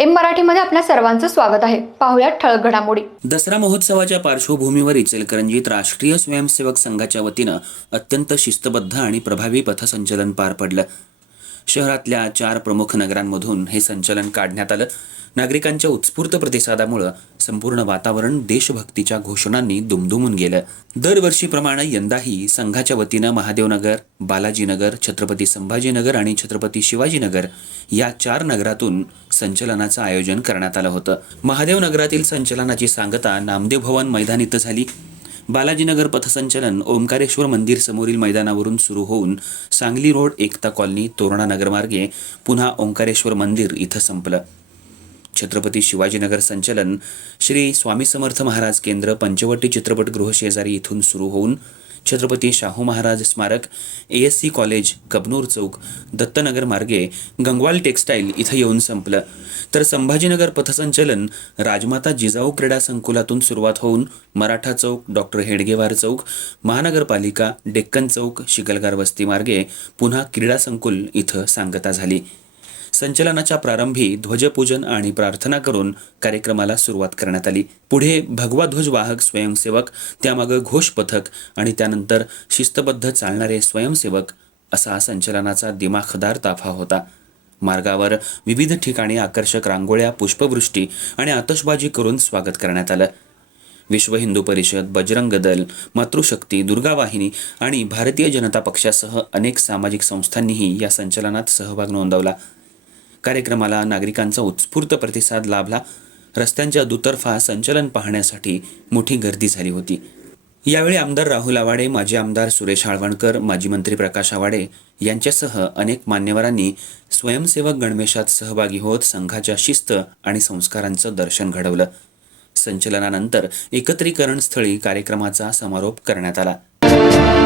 M मराठीमध्ये आपल्या सर्वांचं स्वागत आहे. पाहुयात ठळक घडामोडी. दसरा महोत्सवाच्या पार्श्वभूमीवर इचलकरंजीत राष्ट्रीय स्वयंसेवक संघाच्या वतीनं अत्यंत शिस्तबद्ध आणि प्रभावी पथसंचलन पार पडलं. शहरातल्या चार प्रमुख नगरांमधून हे संचलन काढण्यात आलं. नागरिकांच्या उत्स्फूर्त प्रतिसादामुळं संपूर्ण वातावरण देशभक्तीच्या घोषणांनी दुमदुमून गेलं. दरवर्षीप्रमाणे यंदाही संघाच्या वतीनं महादेवनगर बालाजीनगर छत्रपती संभाजीनगर आणि छत्रपती शिवाजीनगर या चार नगरातून संचलनाचं आयोजन करण्यात आलं होतं. महादेवनगरातील संचलनाची सांगता नामदेव भवन मैदान इथं झाली. बालाजीनगर पथसंचलन ओंकारेश्वर मंदिर समोरील मैदानावरून सुरू होऊन सांगली रोड एकता कॉलनी तोरणा नगरमार्गे पुन्हा ओंकारेश्वर मंदिर इथं संपलं. छत्रपती शिवाजीनगर संचलन श्री स्वामी समर्थ महाराज केंद्र पंचवटी चित्रपटगृह शेजारी इथून सुरू होऊन छत्रपती शाहू महाराज स्मारक A S C college Kabnur चौक दत्तनगर मार्गे गंगवाल टेक्स्टाईल इथं येऊन संपलं. तर संभाजीनगर पथसंचलन राजमाता जिजाऊ क्रीडा संकुलातून सुरुवात होऊन मराठा चौक डॉक्टर हेडगेवार चौक महानगरपालिका डेक्कन चौक शिकलगार वस्ती मार्गे पुन्हा क्रीडा संकुल इथं सांगता झाली. संचलनाच्या प्रारंभी ध्वजपूजन आणि प्रार्थना करून कार्यक्रमाला सुरुवात करण्यात आली. पुढे भगवा ध्वज वाहक स्वयंसेवक त्यामागं घोष पथक आणि त्यानंतर शिस्तबद्ध चालणारे स्वयंसेवक असा संचलनाचा दिमाखदार ताफा होता. मार्गावर विविध ठिकाणी आकर्षक रांगोळ्या पुष्पवृष्टी आणि आतषबाजी करून स्वागत करण्यात आलं. विश्व हिंदू परिषद बजरंग दल मातृशक्ती दुर्गा वाहिनी आणि भारतीय जनता पक्षासह अनेक सामाजिक संस्थांनीही या संचलनात सहभाग नोंदवला. कार्यक्रमाला नागरिकांचा उत्स्फूर्त प्रतिसाद लाभला. रस्त्यांच्या दुतर्फा संचलन पाहण्यासाठी मोठी गर्दी झाली होती. यावेळी आमदार राहुल आवाडे माजी आमदार सुरेश हाळवणकर माजी मंत्री प्रकाश आवाडे यांच्यासह अनेक मान्यवरांनी स्वयंसेवक गणवेशात सहभागी होत संघाच्या शिस्त आणि संस्कारांचं दर्शन घडवलं. संचलनानंतर एकत्रीकरण स्थळी कार्यक्रमाचा समारोप करण्यात आला.